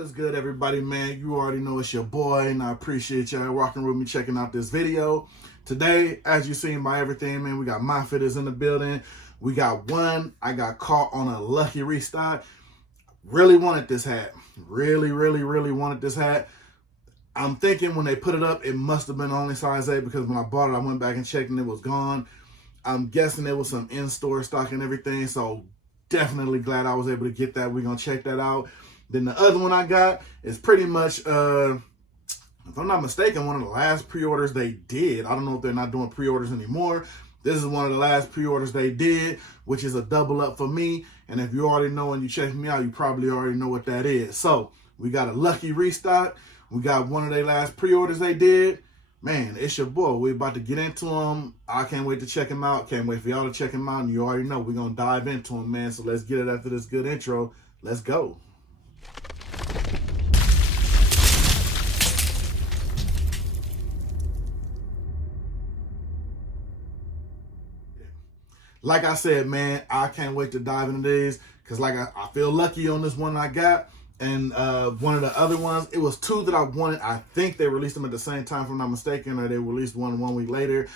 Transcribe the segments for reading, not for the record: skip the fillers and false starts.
is good, everybody, man? You already know it's your boy, and I appreciate y'all rocking with me, checking out this video. Today, as you've seen by everything, man, we got Myfitteds in the building. We got one. I got caught on a lucky restock. Really wanted this hat. Really wanted this hat. I'm thinking when they put it up, it must have been only size 8 because when I bought it, I went back and checked and it was gone. I'm guessing there was some in-store stock and everything, so definitely glad I was able to get that. We're going to check that out. Then the other one I got is pretty much, if I'm not mistaken, one of the last pre-orders they did. I don't know if they're not doing pre-orders anymore. This is one of the last pre-orders they did, which is a double up for me. And if you already know and you check me out, you probably already know what that is. So we got a lucky restock. We got one of their last pre-orders they did. Man, it's your boy. We're about to get into them. I can't wait to check him out. Can't wait for y'all to check him out. And you already know we're going to dive into him, man. So let's get it after this good intro. Let's go. Like I said, man, I can't wait to dive into these because like I feel lucky on this one I got. And one of the other ones, it was 2 that I wanted. I think they released them at the same time, if I'm not mistaken, or they released one week later.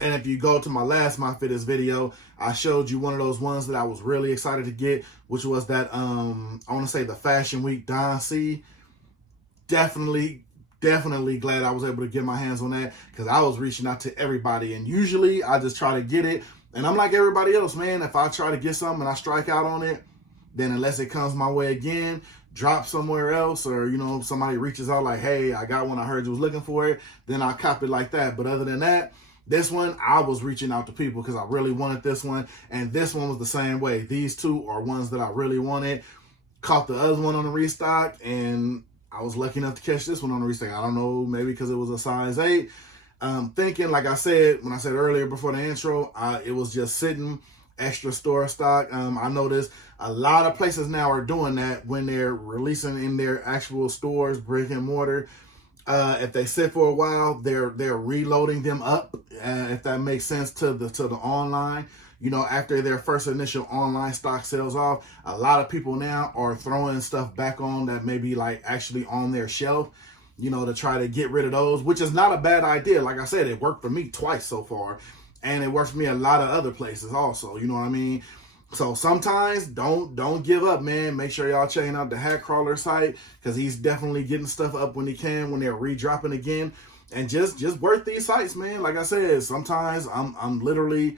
And if you go to my last Myfitteds video, I showed you one of those ones that I was really excited to get, which was that, I want to say the Fashion Week Don C. Definitely glad I was able to get my hands on that because I was reaching out to everybody. And usually I just try to get it. And I'm like everybody else, man. If I try to get something and I strike out on it, then unless it comes my way again, drop somewhere else, or, you know, somebody reaches out like, hey, I got one, I heard you was looking for it, then I'll cop it like that. But other than that, this one, I was reaching out to people because I really wanted this one. And this one was the same way. These 2 are ones that I really wanted. Caught the other one on the restock, and I was lucky enough to catch this one on the restock. I don't know, maybe because it was a size 8. Thinking, like I said, when I said earlier before the intro, it was just sitting extra store stock. I noticed a lot of places now are doing that when they're releasing in their actual stores, brick and mortar. If they sit for a while, they're reloading them up, if that makes sense, to the online. You know, after their first initial online stock sells off, a lot of people now are throwing stuff back on that may be like actually on their shelf, you know, to try to get rid of those, which is not a bad idea. Like I said, it worked for me twice so far. And it works for me a lot of other places also, you know what I mean? So sometimes don't give up, man. Make sure y'all checking out the Hat Crawler site because he's definitely getting stuff up when he can, when they're redropping again. And just work these sites, man. Like I said, sometimes I'm always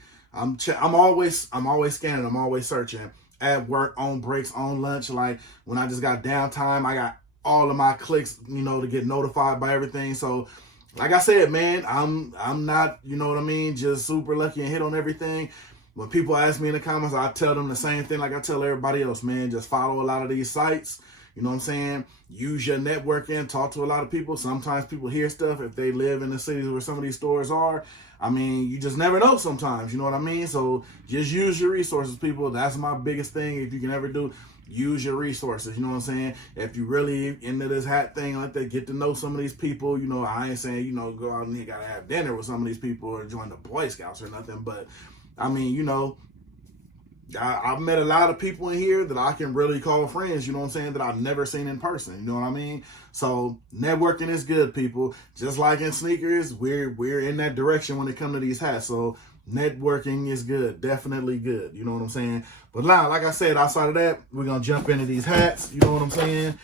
scanning, I'm always searching at work, on breaks, on lunch. Like when I just got downtime, I got all of my clicks, you know, to get notified by everything. So like I said, man, I'm not, you know what I mean, just super lucky and hit on everything. When people ask me in the comments, I tell them the same thing like I tell everybody else, man. Just follow a lot of these sites. You know what I'm saying? Use your networking, talk to a lot of people. Sometimes people hear stuff if they live in the cities where some of these stores are. I mean, you just never know sometimes, you know what I mean? So just use your resources, people. That's my biggest thing. If you can ever do, use your resources, you know what I'm saying? If you really into this hat thing like that, get to know some of these people. You know, I ain't saying, you know, go out and you gotta have dinner with some of these people or join the Boy Scouts or nothing. But, I mean, you know, I've met a lot of people in here that I can really call friends, you know what I'm saying, that I've never seen in person, you know what I mean? So networking is good, people. Just like in sneakers, we're in that direction when it comes to these hats. So networking is good, definitely good, you know what I'm saying? But now, like I said, outside of that, we're going to jump into these hats, you know what I'm saying?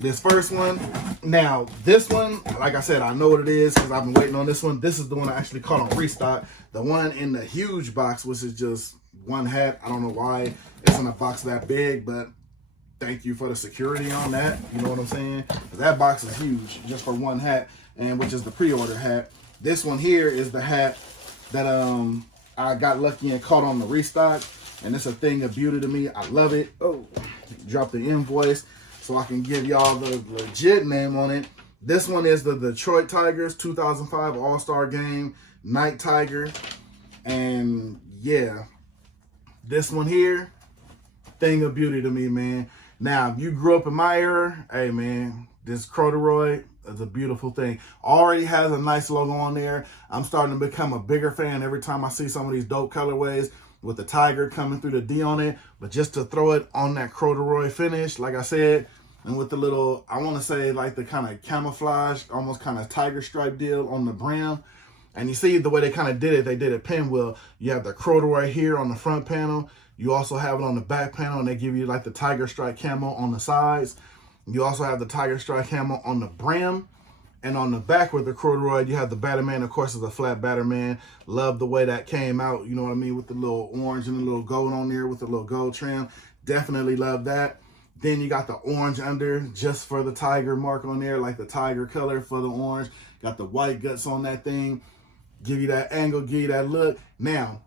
This first one, now this one, like I said, I know what it is because I've been waiting on this one. This is the one I actually caught on restock. The one in the huge box, which is just one hat. I don't know why it's in a box that big, but thank you for the security on that. You know what I'm saying? That box is huge just for one hat, and which is the pre-order hat. This one here is the hat that I got lucky and caught on the restock, and it's a thing of beauty to me. I love it. Oh, drop the invoice so I can give y'all the legit name on it. This one is the Detroit Tigers 2005 All-Star Game Night Tiger. And yeah, this one here, thing of beauty to me, man. Now, if you grew up in my era, hey, man, this corduroy is a beautiful thing. Already has a nice logo on there. I'm starting to become a bigger fan every time I see some of these dope colorways with the tiger coming through the D on it. But just to throw it on that corduroy finish, like I said, and with the little, I want to say like the kind of camouflage, almost kind of tiger stripe deal on the brim. And you see the way they kind of did it, they did it pinwheel. You have the corduroy here on the front panel. You also have it on the back panel, and they give you like the tiger stripe camo on the sides. You also have the tiger stripe camo on the brim. And on the back with the corduroy, you have the Batterman. Of course, it's a flat Batterman. Love the way that came out, you know what I mean, with the little orange and the little gold on there with the little gold trim. Definitely love that. Then you got the orange under just for the tiger mark on there, like the tiger color for the orange. Got the white guts on that thing. Give you that angle, give you that look. Now,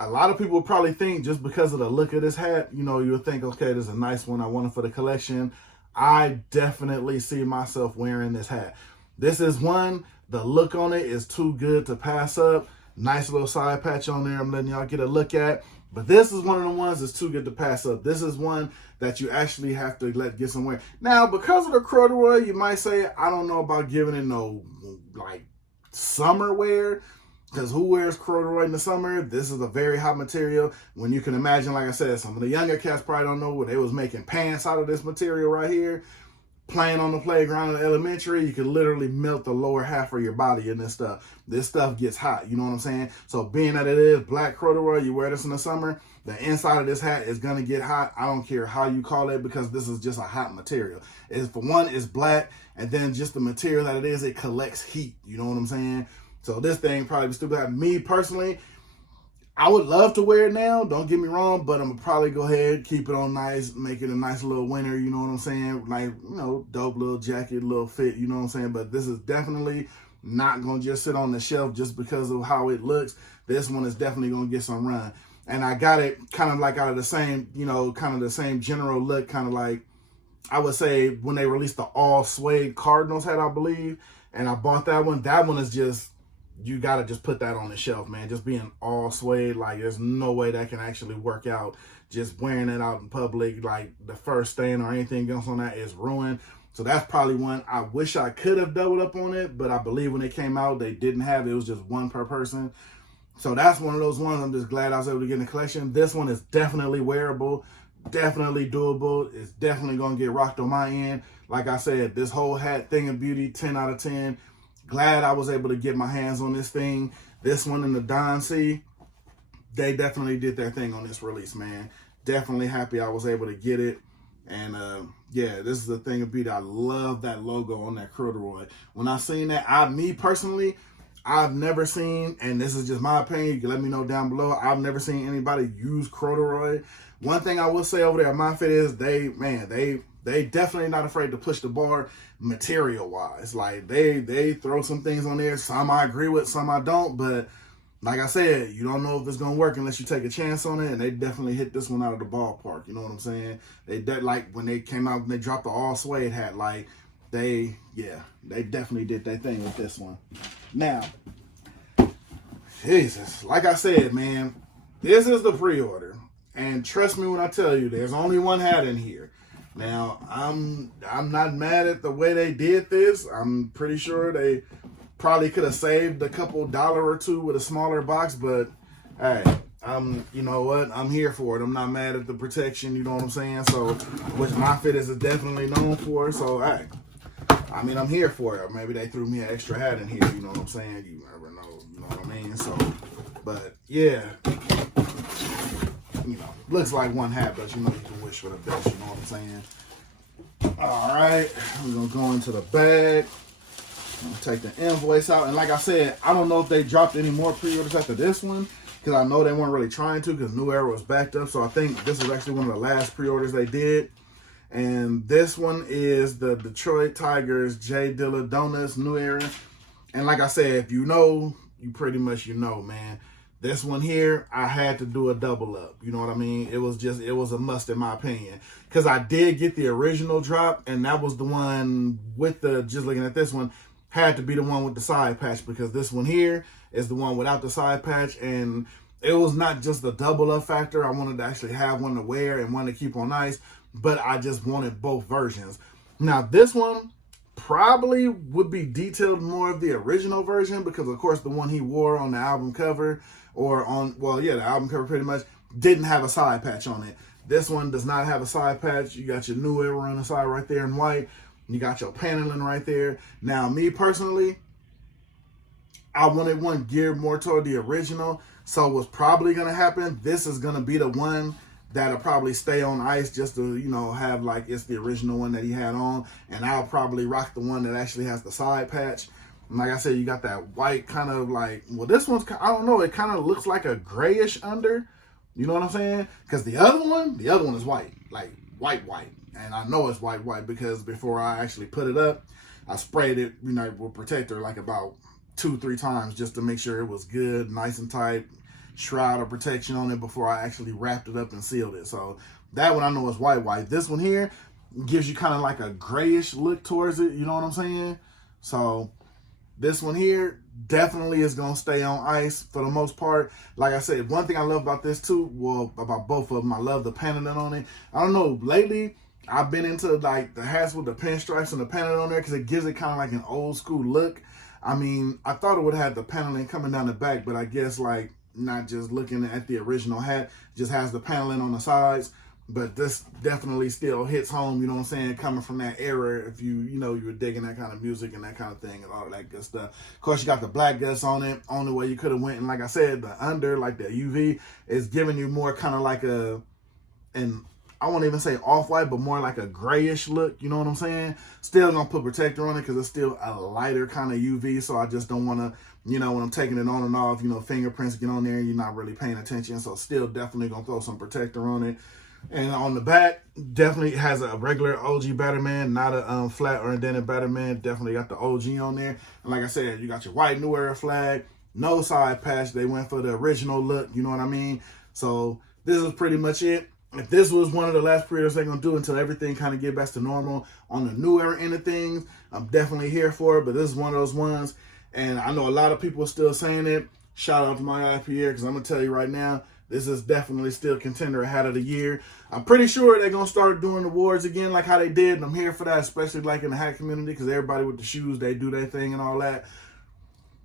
a lot of people would probably think just because of the look of this hat, you know, you'll think, okay, this is a nice one. I want it for the collection. I definitely see myself wearing this hat. This is one, the look on it is too good to pass up. Nice little side patch on there I'm letting y'all get a look at. But this is one of the ones that's too good to pass up. This is one that you actually have to get some wear. Now, because of the corduroy, you might say, I don't know about giving it no, like, summer wear. Because who wears corduroy in the summer? This is a very hot material. When you can imagine, like I said, some of the younger cats probably don't know where they was making pants out of this material right here. Playing on the playground in elementary, you can literally melt the lower half of your body in this stuff. This stuff gets hot, you know what I'm saying? So being that it is black corduroy, you wear this in the summer, the inside of this hat is gonna get hot. I don't care how you call it, because this is just a hot material. It's, for one, it's black, and then just the material that it is, it collects heat, you know what I'm saying? So this thing probably stupid. Me personally, I would love to wear it now, don't get me wrong, but I'm gonna probably go ahead, keep it on nice, make it a nice little winter, you know what I'm saying? Like, you know, dope little jacket, little fit, you know what I'm saying? But this is definitely not gonna just sit on the shelf just because of how it looks. This one is definitely gonna get some run. And I got it kind of like out of the same, you know, kind of the same general look, kind of like, I would say when they released the all suede Cardinals hat, I believe, and I bought that one. That one is just, you got to just put that on the shelf, man. Just being all suede, like, there's no way that can actually work out. Just wearing it out in public, like, the first stain or anything else on that is ruined. So that's probably one I wish I could have doubled up on it, but I believe when it came out, they didn't have it. It was just one per person. So that's one of those ones I'm just glad I was able to get in the collection. This one is definitely wearable, definitely doable. It's definitely going to get rocked on my end. Like I said, this whole hat thing of beauty, 10 out of 10. Glad I was able to get my hands on this thing. This one in the Don C, they definitely did their thing on this release, man. Definitely happy I was able to get it. And yeah, this is the thing of beauty. I love that logo on that corduroy. When I seen that, me personally, I've never seen, and this is just my opinion, you can let me know down below, I've never seen anybody use corduroy. One thing I will say over there at Myfitteds is they definitely not afraid to push the bar material-wise. Like, they throw some things on there. Some I agree with, some I don't. But like I said, you don't know if it's going to work unless you take a chance on it. And they definitely hit this one out of the ballpark. You know what I'm saying? Like, when they came out and they dropped the all suede hat, like, they definitely did their thing with this one. Now, Jesus, like I said, man, this is the pre-order. And trust me when I tell you, there's only one hat in here. Now, I'm not mad at the way they did this. I'm pretty sure they probably could have saved a couple $1 or $2 with a smaller box, but hey, you know what? I'm here for it. I'm not mad at the protection, you know what I'm saying? So, which Myfitteds is definitely known for. So, hey, I mean, I'm here for it. Maybe they threw me an extra hat in here, you know what I'm saying? You never know, you know what I mean? So, but yeah, you know, looks like one hat, but you know you can wish for the best, you know what I'm saying? All right, we're gonna go into the bag. I'm gonna take the invoice out, and like I said, I don't know if they dropped any more pre-orders after this one, because I know they weren't really trying to, because New Era was backed up. So I think this is actually one of the last pre-orders they did. And this one is the Detroit Tigers J Dilla Donuts New Era. And like I said, if you know, you pretty much know, man. This one here, I had to do a double up. You know what I mean? It was a must in my opinion. Because I did get the original drop, and that was the one with the, just looking at this one, had to be the one with the side patch, because this one here is the one without the side patch. And it was not just the double up factor. I wanted to actually have one to wear and one to keep on ice, but I just wanted both versions. Now, this one probably would be detailed more of the original version, because of course the one he wore on the album cover, or on, well, yeah, the album cover pretty much, didn't have a side patch on it. This one does not have a side patch. You got your new era on the side right there in white. You got your paneling right there. Now, me personally, I wanted one geared more toward the original. So what's probably going to happen, this is going to be the one that'll probably stay on ice just to, you know, have like it's the original one that he had on. And I'll probably rock the one that actually has the side patch. And like I said, you got that white kind of like, well, this one's, I don't know, it kind of looks like a grayish under. You know what I'm saying? Because the other one is white, like white. And I know it's white because before I actually put it up, I sprayed it, you know, with protector like about 2-3 times just to make sure it was good, nice and tight, shroud of protection on it before I actually wrapped it up and sealed it. So that one I know is white. This one here gives you kind of like a grayish look towards it. You know what I'm saying? So this one here definitely is going to stay on ice for the most part. Like I said, one thing I love about this too, well, about both of them, I love the paneling on it. I don't know, lately I've been into like the hats with the pinstripes and the paneling on there because it gives it kind of like an old school look. I mean, I thought it would have the paneling coming down the back, but I guess like not just looking at the original hat, just has the paneling on the sides. But this definitely still hits home, you know what I'm saying, coming from that era if you know, you were digging that kind of music and that kind of thing and all that good stuff. Of course, you got the black guts on it. Only way you could have went, and like I said, the under, like the UV, is giving you more kind of like a, and I won't even say off-white, but more like a grayish look, you know what I'm saying? Still gonna put protector on it because it's still a lighter kind of UV, so I just don't want to, you know, when I'm taking it on and off, you know, fingerprints get on there and you're not really paying attention, so still definitely gonna throw some protector on it. And on the back, definitely has a regular OG Batterman, not a flat or indented Batterman. Definitely got the OG on there. And like I said, you got your white New Era flag, no side patch. They went for the original look, you know what I mean? So this is pretty much it. If this was one of the last pre-orders they're going to do until everything kind of get back to normal on the New Era end of things, I'm definitely here for it. But this is one of those ones. And I know a lot of people are still saying it. Shout out to my IP here because I'm going to tell you right now, this is definitely still contender hat of the year. I'm pretty sure they're going to start doing awards again like how they did. And I'm here for that, especially like in the hat community because everybody with the shoes, they do their thing and all that.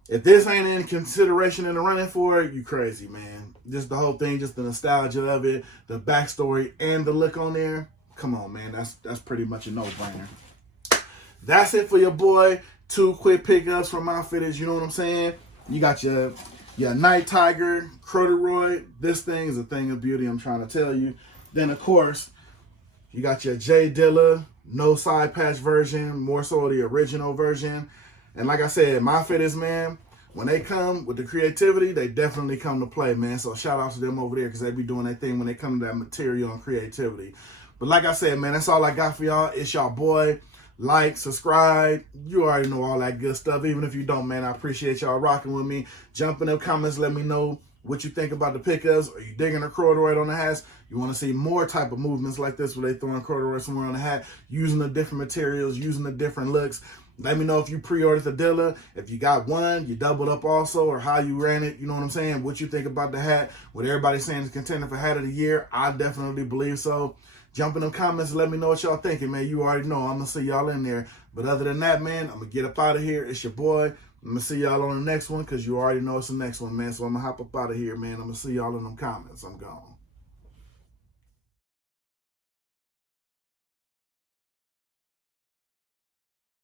If this ain't in consideration in the running for it, you crazy, man. Just the whole thing, just the nostalgia of it, the backstory, and the look on there. Come on, man. That's pretty much a no-brainer. That's it for your boy. 2 quick pickups from Myfitteds. You know what I'm saying? You got your Night Tiger, corduroy. This thing is a thing of beauty, I'm trying to tell you. Then, of course, you got your J Dilla, no side patch version, more so the original version. And like I said, Myfitteds, man, when they come with the creativity, they definitely come to play, man. So shout out to them over there because they be doing their thing when they come to that material and creativity. But like I said, man, that's all I got for y'all. It's y'all boy. Like, subscribe. You already know all that good stuff. Even if you don't, man, I appreciate y'all rocking with me. Jump in the comments. Let me know what you think about the pickups. Are you digging the corduroy on the hats? You want to see more type of movements like this where they throwing corduroy somewhere on the hat, using the different materials, using the different looks. Let me know if you pre-ordered the Dilla, if you got one, you doubled up also, or how you ran it. You know what I'm saying? What you think about the hat? What everybody's saying is contender for hat of the year. I definitely believe so. Jump in them comments and let me know what y'all thinking, man. You already know. I'm going to see y'all in there. But other than that, man, I'm going to get up out of here. It's your boy. I'm going to see y'all on the next one because you already know it's the next one, man. So I'm going to hop up out of here, man. I'm going to see y'all in them comments. I'm gone.